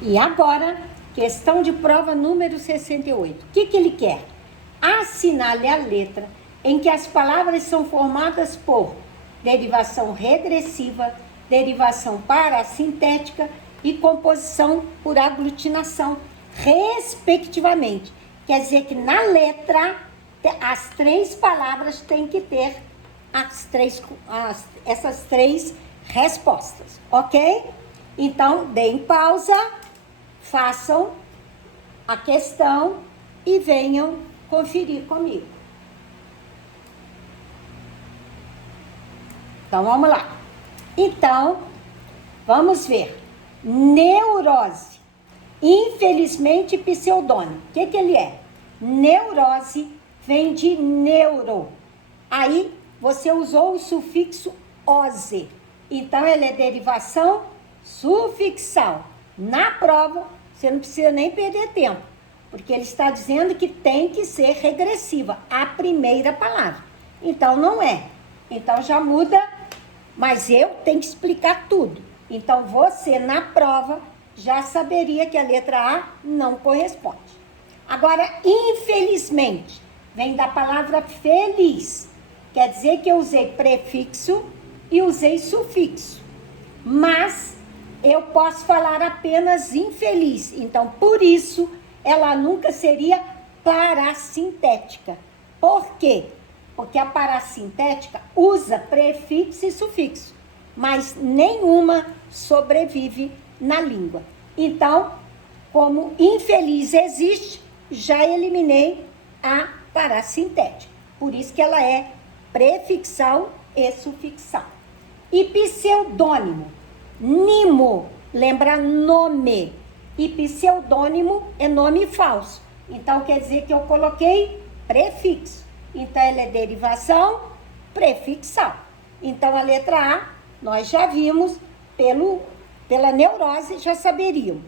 E agora, questão de prova número 68. O que ele quer? Assinale a letra em que as palavras são formadas por derivação regressiva, derivação parassintética e composição por aglutinação, respectivamente. Quer dizer que na letra, as três palavras têm que ter essas três respostas, ok? Então, deem pausa, façam a questão e venham conferir comigo. Então, vamos lá. Então, vamos ver. Neurose. Infelizmente, pseudônimo. O que ele é? Neurose vem de neuro. Aí, você usou o sufixo ose. Então, ele é derivação sufixal. Na prova, você não precisa nem perder tempo, porque ele está dizendo que tem que ser regressiva, a primeira palavra. Então, não é. Então, já muda, mas eu tenho que explicar tudo. Então, você, na prova, já saberia que a letra A não corresponde. Agora, infelizmente, vem da palavra feliz. Quer dizer que eu usei prefixo e usei sufixo. Mas eu posso falar apenas infeliz. Então, por isso, ela nunca seria parassintética. Por quê? Porque a parassintética usa prefixo e sufixo, mas nenhuma sobrevive na língua. Então, como infeliz existe, já eliminei a parassintética. Por isso que ela é prefixal e sufixal. E pseudônimo. Nimo, lembra nome. E pseudônimo é nome falso. Então, quer dizer que eu coloquei prefixo. Então, ela é derivação prefixal. Então, a letra A, nós já vimos, pela neurose, já saberíamos.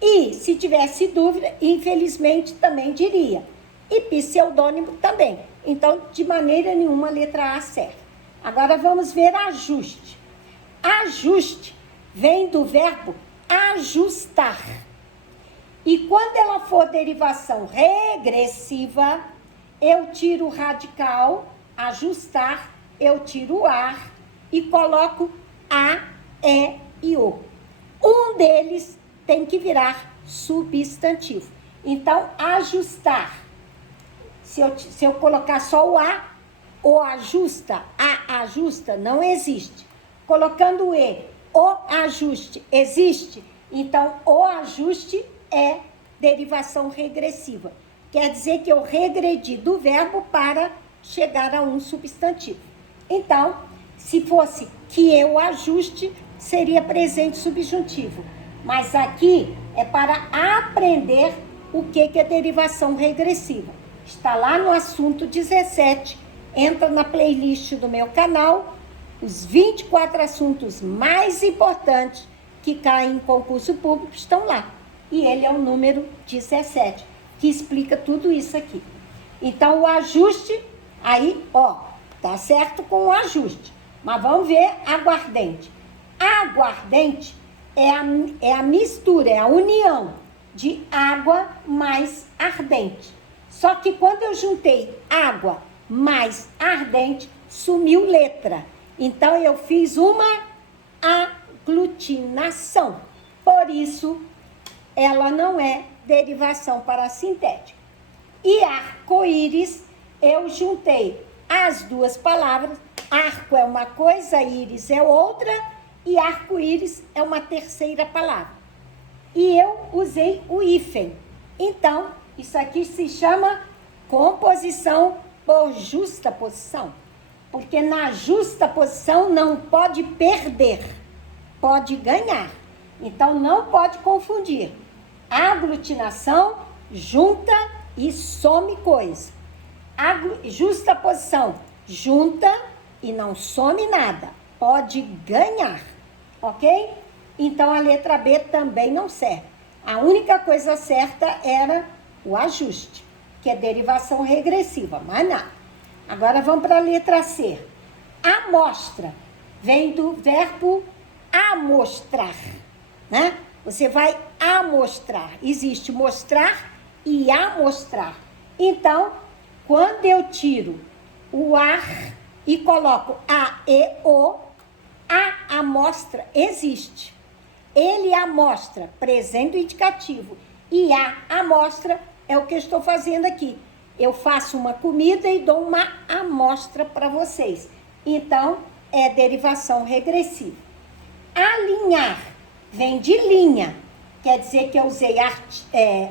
E, se tivesse dúvida, infelizmente, também diria. E pseudônimo também. Então, de maneira nenhuma, a letra A acerta. Agora, vamos ver ajuste. Ajuste vem do verbo ajustar. E quando ela for derivação regressiva, eu tiro o radical, ajustar, eu tiro o ar e coloco A, E e O. Um deles tem que virar substantivo. Então, ajustar. Se eu colocar só o ajusta, a ajusta, não existe. Colocando o E, o ajuste existe. Então, o ajuste é derivação regressiva. Quer dizer que eu regredi do verbo para chegar a um substantivo. Então, se fosse que eu ajuste, seria presente subjuntivo. Mas aqui é para aprender o que é derivação regressiva. Está lá no assunto 17. Entra na playlist do meu canal. Os 24 assuntos mais importantes que caem em concurso público estão lá. E ele é o número 17, que explica tudo isso aqui. Então, o ajuste, aí, tá certo com o ajuste. Mas vamos ver aguardente. Aguardente é a mistura, é a união de água mais ardente. Só que quando eu juntei água mais ardente, sumiu letra. Então, eu fiz uma aglutinação. Por isso, ela não é derivação parassintética. E arco-íris, eu juntei as duas palavras. Arco é uma coisa, íris é outra, e arco-íris é uma terceira palavra. E eu usei o hífen. Então, isso aqui se chama composição por justaposição. Porque na justaposição não pode perder, pode ganhar. Então, não pode confundir. Aglutinação, junta e some coisa. Justaposição, junta e não some nada. Pode ganhar, ok? Então, a letra B também não serve. A única coisa certa era o ajuste, que é derivação regressiva, mas nada. Agora, vamos para a letra C. Amostra vem do verbo amostrar, né? Você vai amostrar. Existe mostrar e amostrar. Então, quando eu tiro o ar e coloco a, e, o, a amostra existe. Ele amostra, presente indicativo. E a amostra é o que eu estou fazendo aqui. Eu faço uma comida e dou uma amostra para vocês. Então, é derivação regressiva. Alinhar vem de linha. Quer dizer que eu usei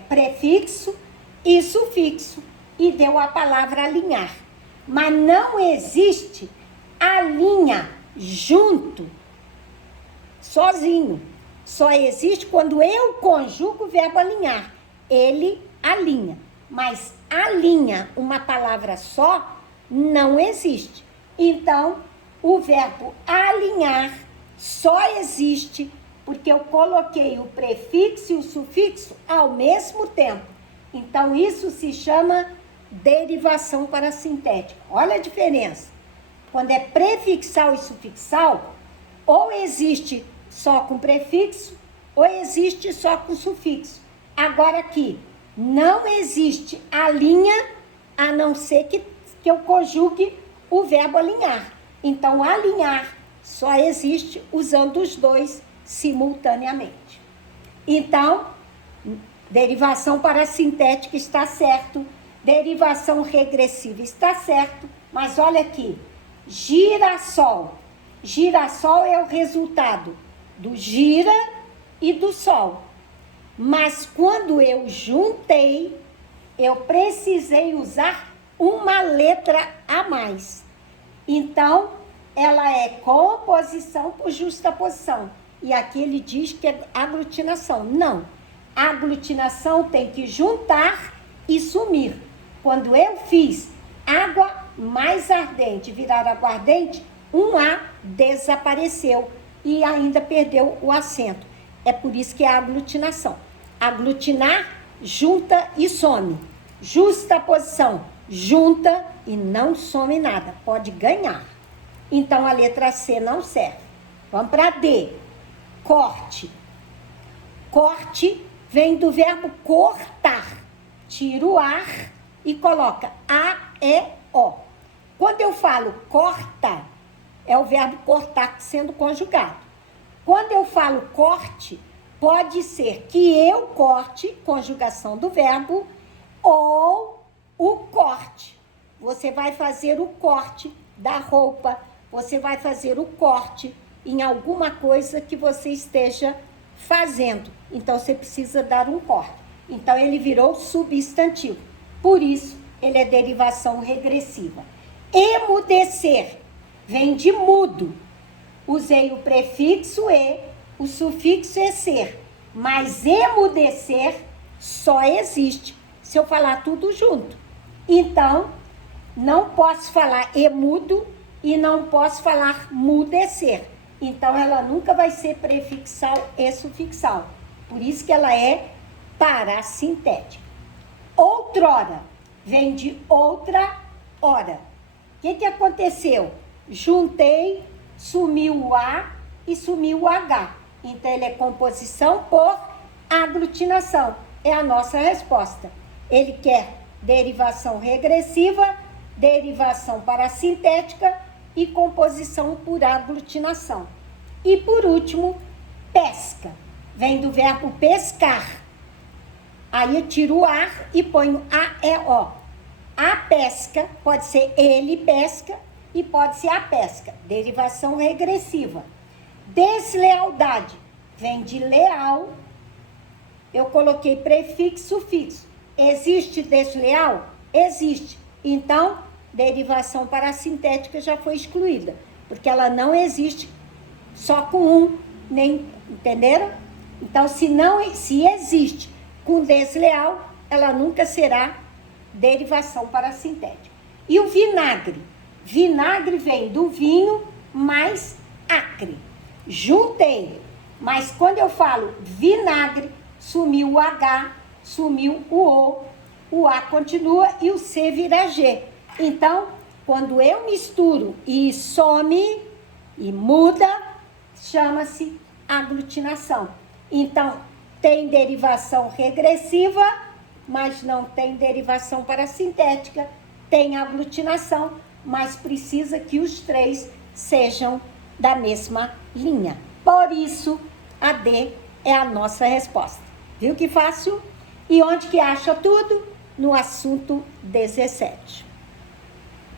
prefixo e sufixo e deu a palavra alinhar. Mas não existe alinha junto, sozinho. Só existe quando eu conjugo o verbo alinhar. Ele alinha. Mas alinha, uma palavra só, não existe. Então, o verbo alinhar só existe porque eu coloquei o prefixo e o sufixo ao mesmo tempo. Então, isso se chama derivação parassintética. Olha a diferença. Quando é prefixal e sufixal, ou existe só com prefixo, ou existe só com sufixo. Agora aqui, não existe a linha, a não ser que eu conjugue o verbo alinhar. Então, alinhar só existe usando os dois simultaneamente. Então, derivação parassintética está certo, derivação regressiva está certo, mas olha aqui, girassol. Girassol é o resultado do gira e do sol. Mas quando eu juntei, eu precisei usar uma letra a mais. Então, ela é composição por justaposição. E aqui ele diz que é aglutinação. Não. A aglutinação tem que juntar e sumir. Quando eu fiz água mais ardente virar aguardente, um A desapareceu e ainda perdeu o acento. É por isso que é aglutinação. Aglutinar, junta e some. Justaposição, junta e não some nada. Pode ganhar. Então, a letra C não serve. Vamos para D. Corte. Corte vem do verbo cortar. Tira o ar e coloca A, E, O. Quando eu falo corta, é o verbo cortar sendo conjugado. Quando eu falo corte, pode ser que eu corte, conjugação do verbo, ou o corte. Você vai fazer o corte da roupa, você vai fazer o corte em alguma coisa que você esteja fazendo. Então, você precisa dar um corte. Então, ele virou substantivo. Por isso, ele é derivação regressiva. Emudecer vem de mudo. Usei o prefixo e, o sufixo é ser. Mas emudecer só existe se eu falar tudo junto. Então, não posso falar emudo e não posso falar mudecer. Então, ela nunca vai ser prefixal e sufixal. Por isso que ela é parassintética. Outrora vem de outra hora. O que aconteceu? Juntei, sumiu o A e sumiu o H. Então, ele é composição por aglutinação. É a nossa resposta. Ele quer derivação regressiva, derivação parassintética e composição por aglutinação. E, por último, pesca. Vem do verbo pescar. Aí eu tiro o ar e ponho A, E, O. A pesca pode ser ele pesca e pode ser a pesca. Derivação regressiva. Deslealdade. Vem de leal. Eu coloquei prefixo, sufixo. Existe desleal? Existe. Então, derivação parassintética já foi excluída, porque ela não existe só com um, nem, entenderam? Então, se existe com desleal, ela nunca será derivação parassintética. E o vinagre? Vinagre vem do vinho mais acre. Juntei, mas quando eu falo vinagre, sumiu o H, sumiu o A continua e o C vira G. Então, quando eu misturo e some e muda, chama-se aglutinação. Então, tem derivação regressiva, mas não tem derivação parasintética. Tem aglutinação, mas precisa que os três sejam da mesma linha. Por isso, a D é a nossa resposta. Viu que fácil? E onde que acha tudo? No assunto 17.